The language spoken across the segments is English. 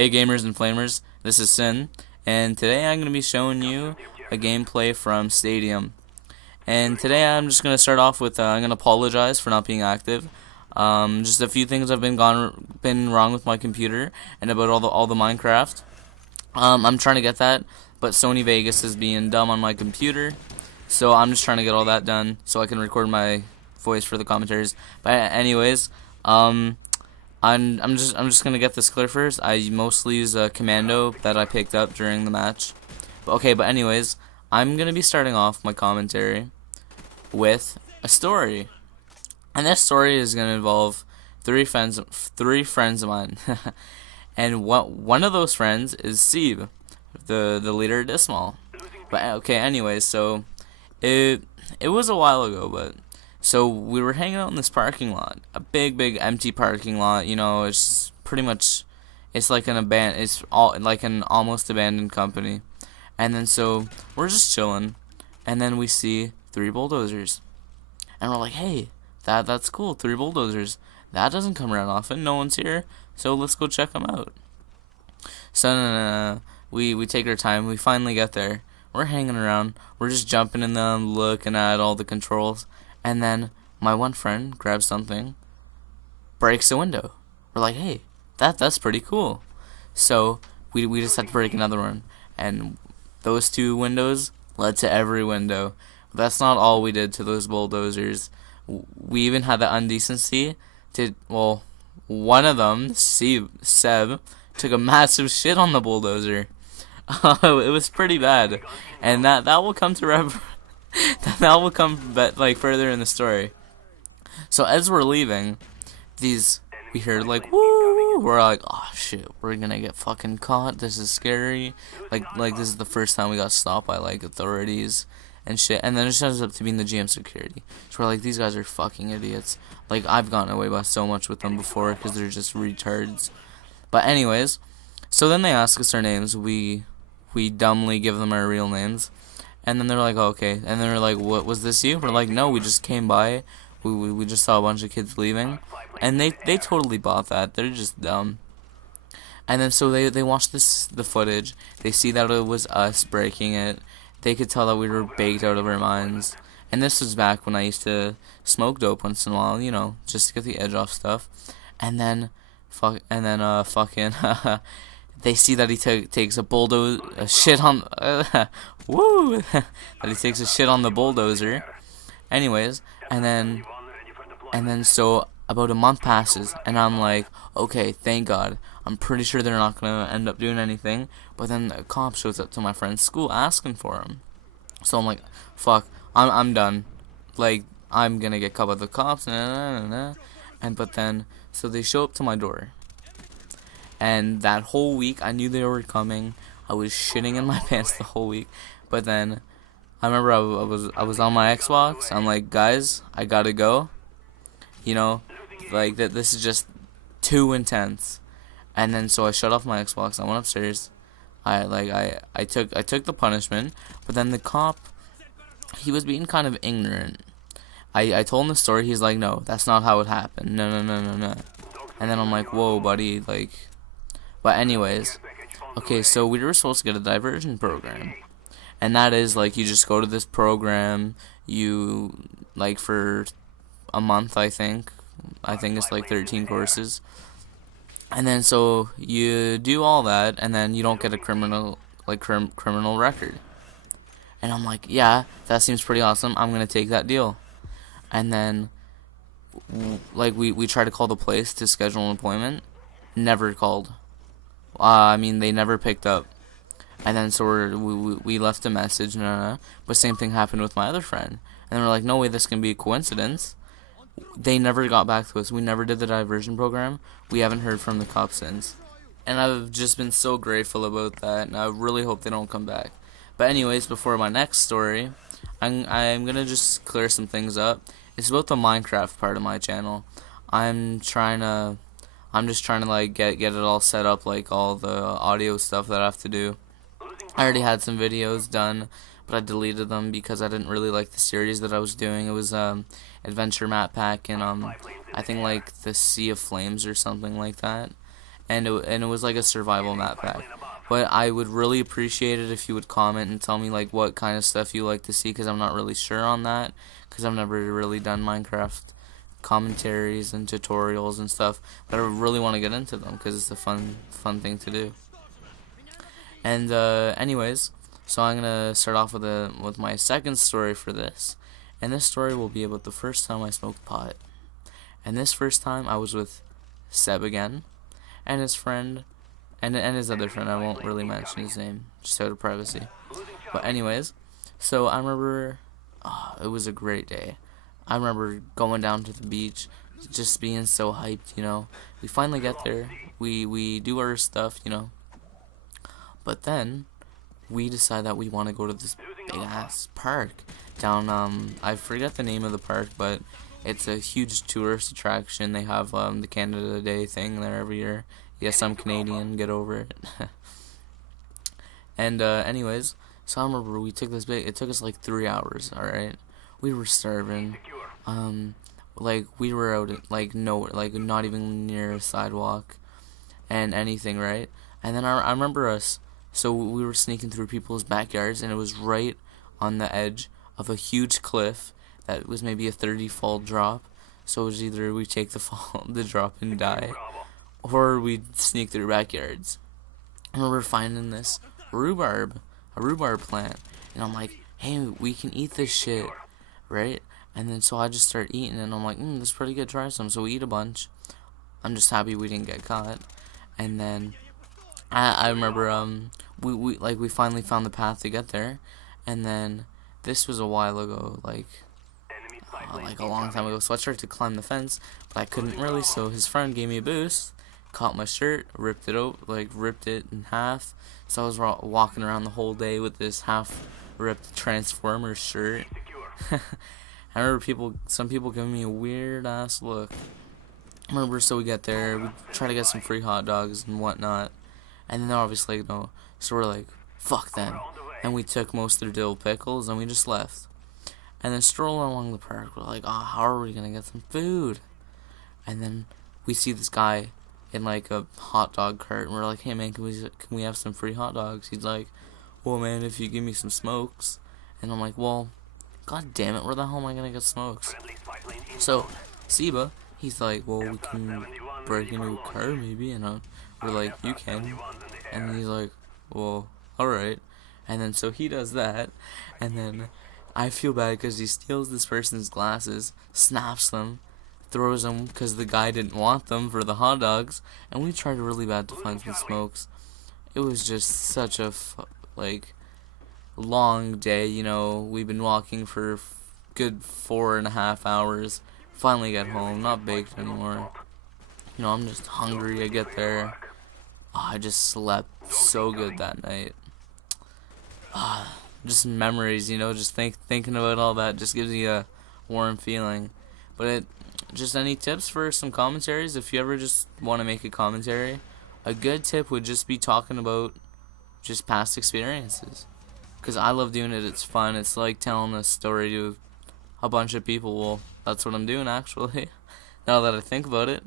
Hey gamers and flamers, this is SyN, and today I'm going to be showing you a gameplay from Stadium. And today I'm just going to start off with, I'm going to apologize for not being active. Just a few things have been wrong with my computer and about all the Minecraft. I'm trying to get that, but Sony Vegas is being dumb on my computer, so I'm just trying to get all that done so I can record my voice for the commentaries. But anyways, I'm just gonna get this clear first. I mostly use a commando that I picked up during the match. But anyways, I'm gonna be starting off my commentary with a story, and this story is gonna involve three friends of mine, and one of those friends is Seb, the leader of Dismal. But okay, anyways, so it was a while ago, but. So we were hanging out in this parking lot, a big empty parking lot. You know, it's pretty much, it's like it's like an almost abandoned company. And then so we're just chilling, and then we see 3 bulldozers, and we're like, hey, that's cool, 3 bulldozers. That doesn't come around often. No one's here, so let's go check them out. So we take our time. We finally get there. We're hanging around. We're just jumping in them, looking at all the controls. And then my one friend grabs something, breaks a window. We're like, hey, that's pretty cool. So we just had to break another one, and those 2 windows led to every window. But that's not all we did to those bulldozers. We even had the undecency to, well, one of them, Seb, took a massive shit on the bulldozer. It was pretty bad, and that will come to that will come further in the story. So as we're leaving, we heard like woo. We're like, oh shit, we're gonna get fucking caught. This is scary. Like this is the first time we got stopped by like authorities and shit. And then it shows up to being the GM security. So we're like, these guys are fucking idiots. Like I've gotten away by so much with them before because they're just retards. But anyways, so then they ask us our names. We dumbly give them our real names. And then they're like, oh, okay. And then they're like, what, was this you? We're like, no, we just came by. We just saw a bunch of kids leaving. And they totally bought that. They're just dumb. And then so they watched the footage. They see that it was us breaking it. They could tell that we were baked out of our minds. And this was back when I used to smoke dope once in a while, you know, just to get the edge off stuff. And then fucking they see that he takes a shit on woo that he takes a shit on the bulldozer. Anyways, and then so about a month passes, and I'm like, okay, thank God. I'm pretty sure they're not gonna end up doing anything. But then a cop shows up to my friend's school asking for him. So I'm like, fuck, I'm done. Like I'm gonna get caught by the cops. But then so they show up to my door. And that whole week, I knew they were coming. I was shitting in my pants the whole week. But then, I remember I was on my Xbox. I'm like, guys, I gotta go. You know, like this is just too intense. And then so I shut off my Xbox. I went upstairs. I took the punishment. But then the cop, he was being kind of ignorant. I told him the story. He's like, no, that's not how it happened. No. And then I'm like, whoa, buddy, like. But anyways, okay, so we were supposed to get a diversion program, and that is like you just go to this program, you like for a month, I think it's like 13 courses, and then so you do all that, and then you don't get a criminal record. And I'm like, yeah, that seems pretty awesome. I'm gonna take that deal. And then like we tried to call the place to schedule an appointment, never called. I mean, they never picked up. And then so we left a message, but same thing happened with my other friend. And then we're like, no way, this can be a coincidence. They never got back to us. We never did the diversion program. We haven't heard from the cops since. And I've just been so grateful about that, and I really hope they don't come back. But anyways, before my next story, I'm gonna just clear some things up. It's about the Minecraft part of my channel. I'm just trying to like get it all set up, like all the audio stuff that I have to do. I already had some videos done, but I deleted them because I didn't really like the series that I was doing. It was Adventure Map Pack and I think like the Sea of Flames or something like that. and it was like a survival map pack. But I would really appreciate it if you would comment and tell me like what kind of stuff you like to see, because I'm not really sure on that, because I've never really done Minecraft commentaries and tutorials and stuff, but I really want to get into them because it's a fun thing to do. And anyways, so I'm gonna start off with my second story for this, and this story will be about the first time I smoked pot. And this first time I was with Seb again, and his friend, and his other friend. I won't really mention his name, just out of privacy. But anyways, so I remember, it was a great day. I remember going down to the beach, just being so hyped, you know. We finally get there, we do our stuff, you know. But then, we decide that we want to go to this big-ass park down, I forget the name of the park, but it's a huge tourist attraction. They have the Canada Day thing there every year. Yes, I'm Canadian, get over it. And anyways, so I remember we took this it took us like 3 hours, alright? We were starving. Like we were out at like nowhere, like not even near a sidewalk and anything, right? And then I remember us, so we were sneaking through people's backyards, and it was right on the edge of a huge cliff that was maybe a 30-fall drop. So it was either we take the drop and die, or we'd sneak through backyards. I remember finding this a rhubarb plant, and I'm like, hey, we can eat this shit, right? And then so I just start eating, and I'm like, this is pretty good, try some. So we eat a bunch. I'm just happy we didn't get caught. And then I remember we finally found the path to get there, and then this was a while ago, like a long time ago. So I started to climb the fence, but I couldn't really. So his friend gave me a boost, caught my shirt, ripped it in half. So I was walking around the whole day with this half-ripped Transformers shirt. I remember some people giving me a weird ass look. I remember, so we get there, we try to get some free hot dogs and whatnot, and then they're obviously no. So we're like, fuck them, and we took most of their dill pickles and we just left. And then strolling along the park, we're like, how are we gonna get some food? And then we see this guy in like a hot dog cart, and we're like, hey man, can we have some free hot dogs? He's like, well man, if you give me some smokes. And I'm like, well, god damn it, where the hell am I gonna get smokes? So Seba, he's like, well, we can break into a car maybe, and we're like, you can. And he's like, well, alright. And then so he does that, and then I feel bad because he steals this person's glasses, snaps them, throws them because the guy didn't want them for the hot dogs, and we tried really bad to find some smokes. It was just such a long day, you know. We've been walking for good 4.5 hours. Finally get home, not baked anymore. You know, I'm just hungry. I get there. I just slept so good that night. Just memories, you know, just thinking about all that just gives you a warm feeling. But just any tips for some commentaries? If you ever just want to make a commentary, a good tip would just be talking about just past experiences. Because I love doing it, it's fun. It's like telling a story to a bunch of people. Well, that's what I'm doing actually, now that I think about it.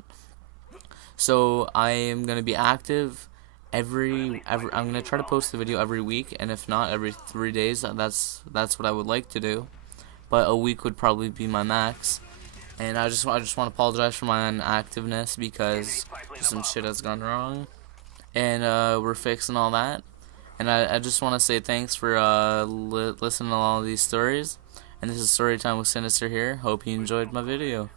So I am going to be active I'm going to try to post the video every week, and if not, every 3 days. That's what I would like to do. But a week would probably be my max. And I just want to apologize for my inactiveness because some shit has gone wrong. And we're fixing all that. And I just want to say thanks for listening to all these stories. And this is Storytime with Sinister here. Hope you enjoyed my video.